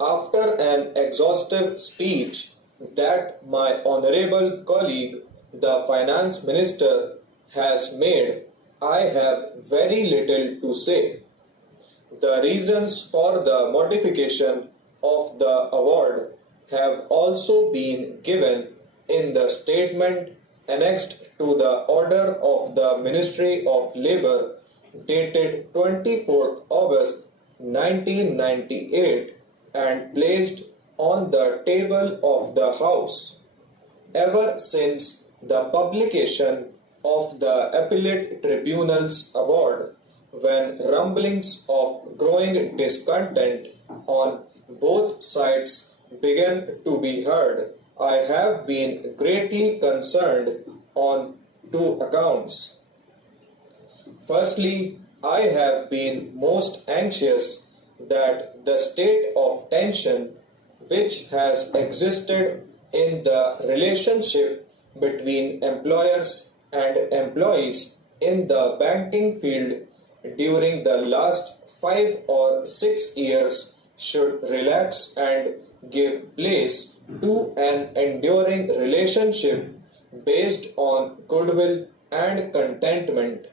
After an exhaustive speech that my honorable colleague, the finance minister, has made, I have very little to say. The reasons for the modification of the award have also been given in the statement annexed to the order of the Ministry of Labour dated 24th August 1998 and placed on the table of the House. Ever since the publication of the Appellate Tribunal's award, when rumblings of growing discontent on both sides began to be heard, I have been greatly concerned on two accounts. Firstly, I have been most anxious that the state of tension which has existed in the relationship between employers and employees in the banking field during the last 5 or 6 years should relax and give place to an enduring relationship based on goodwill and contentment.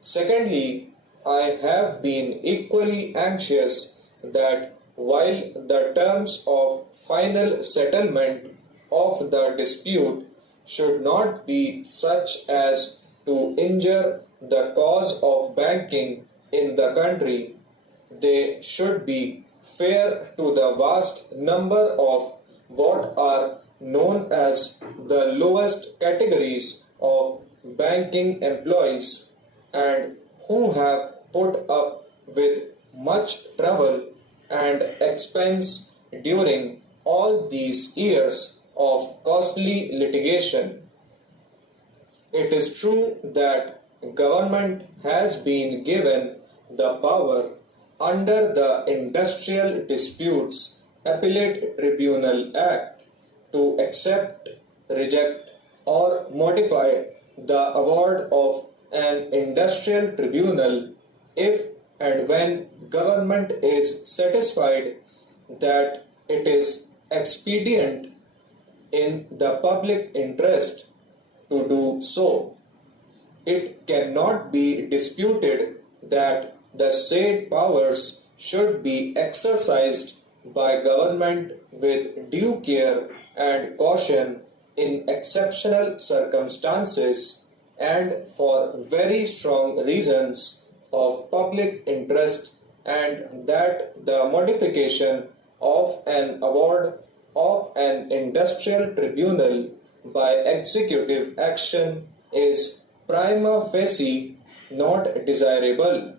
Secondly, I have been equally anxious that while the terms of final settlement of the dispute should not be such as to injure the cause of banking in the country, they should be fair to the vast number of what are known as the lowest categories of banking employees and who have put up with much trouble and expense during all these years of costly litigation. It is true that government has been given the power under the Industrial Disputes Appellate Tribunal Act to accept, reject, or modify the award of an industrial tribunal if and when government is satisfied that it is expedient in the public interest to do so. It cannot be disputed that the said powers should be exercised by government with due care and caution in exceptional circumstances and for very strong reasons of public interest, and that the modification of an award of an industrial tribunal by executive action is prima facie not desirable.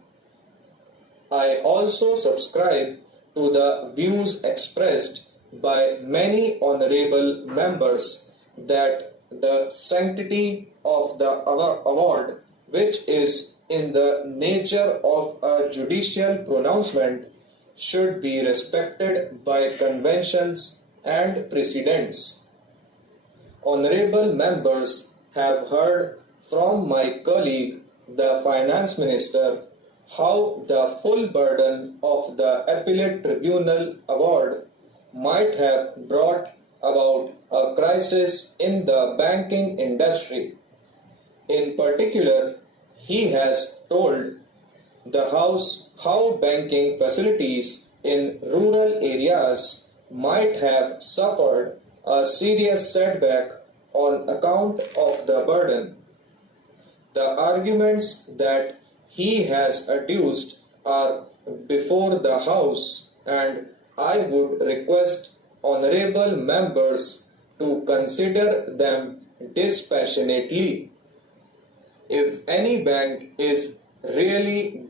I also subscribe to the views expressed by many honorable members that the sanctity of the award, which is in the nature of a judicial pronouncement, should be respected by conventions and precedents. Honorable members have heard from my colleague, the Finance Minister, how the full burden of the Appellate Tribunal award might have brought about a crisis in the banking industry. In particular, he has told the House how banking facilities in rural areas might have suffered a serious setback on account of the burden. The arguments that he has adduced are before the House, and I would request honorable members to consider them dispassionately. If any bank is really